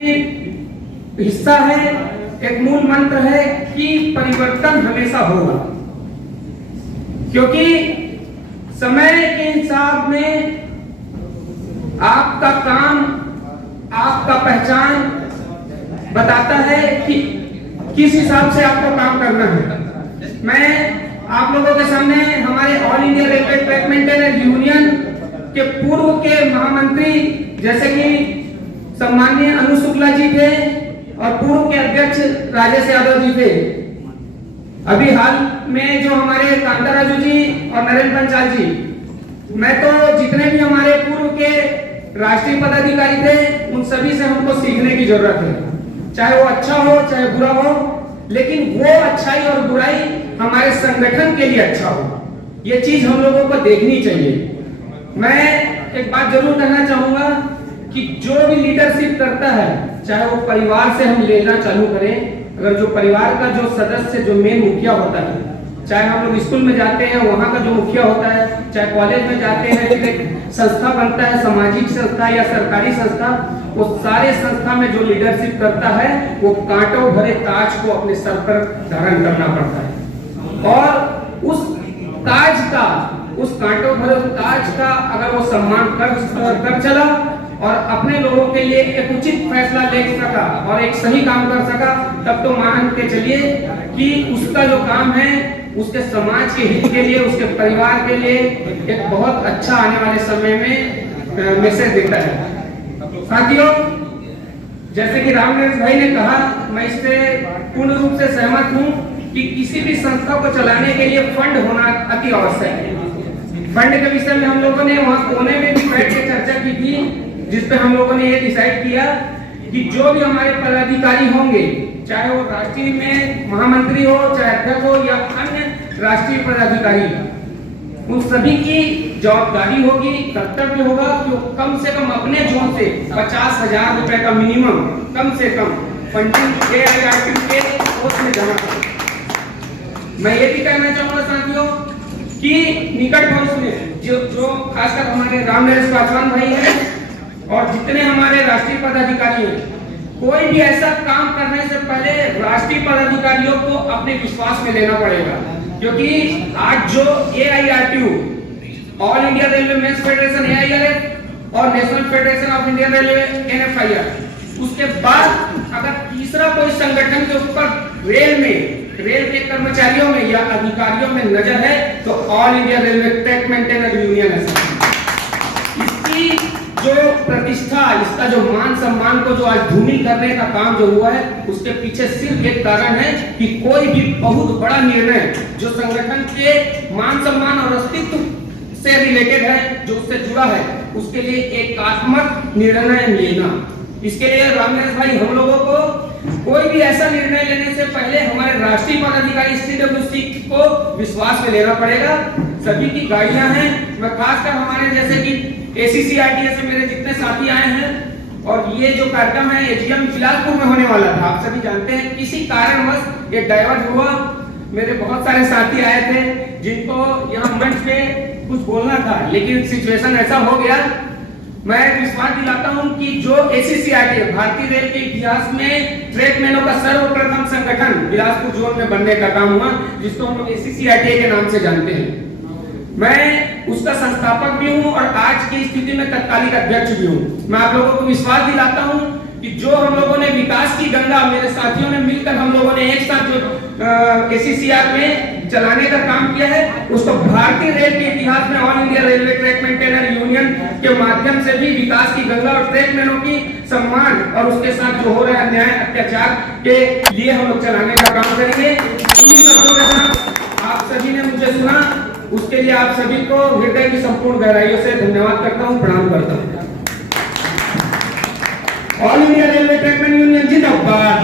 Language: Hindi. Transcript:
हिस्सा है, एक मूल मंत्र है कि परिवर्तन हमेशा होगा, क्योंकि समय के हिसाब में आपका काम, आपका पहचान बताता है कि किस हिसाब से आपको काम करना है। मैं आप लोगों के सामने हमारे all India railway track maintenance union के पूर्व के महामंत्री जैसे कि सम्माननीय अनु शुक्ला जी थे और पूर्व के अध्यक्ष राजेश यादव जी थे। अभी हाल में जो हमारे कांता राजू जी और नरेंद्र पंचाल जी, मैं तो जितने भी हमारे पूर्व के राष्ट्रीय पदाधिकारी थे उन सभी से हमको सीखने की जरूरत है, चाहे वो अच्छा हो चाहे बुरा हो, लेकिन वो अच्छाई और बुराई हमारे संगठन के लिए अच्छा हो, ये चीज हम लोगों को देखनी चाहिए। मैं एक बात जरूर कहना चाहूंगा कि जो भी लीडरशिप करता है, चाहे वो परिवार से हम लेना चालू करें, अगर जो परिवार का जो सदस्य जो मेन मुखिया होता है, चाहे हम लोग स्कूल में जाते हैं वहां का जो मुखिया होता है, चाहे कॉलेज में जाते हैं फिर एक संस्था बनता है, सामाजिक संस्था या सरकारी संस्था, वो सारे संस्था में जो लीडरशिप करता है वो कांटों भरे ताज को अपने सर पर धारण करना पड़ता है, और उस ताज का, उस कांटों भरे ताज का अगर वो सम्मान कर चला और अपने लोगों के लिए एक उचित फैसला ले सका और एक सही काम कर सका, तब तो मान के चलिए कि उसका जो काम है उसके समाज के हित के लिए, उसके परिवार के लिए एक बहुत अच्छा आने वाले समय में मैसेज देता है। साथियों, जैसे कि रामनरेश भाई ने कहा, मैं इससे पूर्ण रूप से सहमत हूं कि किसी भी संस्था को चलाने के लिए फंड होना अति आवश्यक है। फंड के विषय में हम लोगों ने वहां कोने में भी बैठ के चर्चा की थी, जिसपे हम लोगों ने ये डिसाइड किया कि जो भी हमारे पदाधिकारी होंगे, चाहे वो राष्ट्रीय में महामंत्री हो, चाहे अध्यक्ष हो या अन्य राष्ट्रीय पदाधिकारी, उन सभी की जवाबदारी होगी, कर्तव्य होगा कि वो कम से कम अपने जोन से 50,000 रुपए का मिनिमम कम से कम फंडिंग AIRTU के कोष में जमा करें। मैं ये भी कहना चाहूंगा साथियों कि निकट भविष्य में जो खासकर हमारे रामनरेश पासवान भाई हैं और जितने हमारे राष्ट्रीय पदाधिकारी हैं, कोई भी ऐसा काम करने से पहले राष्ट्रीय पदाधिकारियों को अपने विश्वास में लेना पड़ेगा, क्योंकि आज जो AIRTU, all India railway men's federation AIRF और national federation of Indian railway NFIR, उसके बाद अगर तीसरा कोई संगठन के ऊपर रेल के कर्मचारियों में या अधिकारियों में नजर है तो all India railway track maintenance union है। इसकी जो प्रतिष्ठा, इसका जो मान सम्मान को जो आज धूमिल करने का काम जो हुआ है, उसके पीछे सिर्फ एक कारण है कि कोई भी बहुत बड़ा निर्णय जो संगठन के मान सम्मान और अस्तित्व से रिलेटेड है, जो उससे जुड़ा है, उसके लिए एकात्मक निर्णय लेना। इसके लिए रामनरेश भाई, हम लोगों को कोई भी ऐसा निर्णय लेने से पहले हमारे राष्ट्रीय पदाधिकारी CWC को विश्वास में लेना पड़ेगा। सभी की गाड़ियां हैं, मैं खासकर हमारे जैसे कि ACCRTS से मेरे जितने साथी आए हैं, और ये जो कार्यक्रम है AGM बिलासपुर में होने वाला था, आप सभी जानते हैं, किसी कारणवश ये डाइवर्ट हुआ। मेरे बहुत सारे साथी आए थे जिनको यहाँ मंच पे कुछ बोलना था, लेकिन सिचुएशन ऐसा हो गया। मैं विश्वास दिलाता हूं कि जो ACCRTS भारतीय रेल के इतिहास में ट्रैकमैनों का सर्वप्रथम संगठन बिलासपुर जोन में बनने का काम हुआ, जिसको हम लोग ACCRTS के नाम से जानते हैं, मैं उसका संस्थापक भी हूं और आज की स्थिति में तत्कालिक अध्यक्ष भी हूं। मैं आप लोगों को विश्वास दिलाता हूं कि जो हम लोगों ने विकास की गंगा, मेरे साथियों ने मिलकर हम लोगों ने एक साथ जो ACCR में चलाने का काम किया है, उसको भारतीय रेल के इतिहास में all India railway track maintenance union के माध्यम से भी विकास की गंगा और ट्रैकमैनों की सम्मान और उसके साथ जो हो रहा है अन्याय अत्याचार के लिए हम लोग चलाने का काम करेंगे। इन्हीं शब्दों के साथ आप सभी ने मुझे सुना, उसके लिए आप सभी को हृदय की संपूर्ण गहराइयों से धन्यवाद करता हूं, प्रणाम करता हूं। All India railway track maintenance union जिंदाबाद।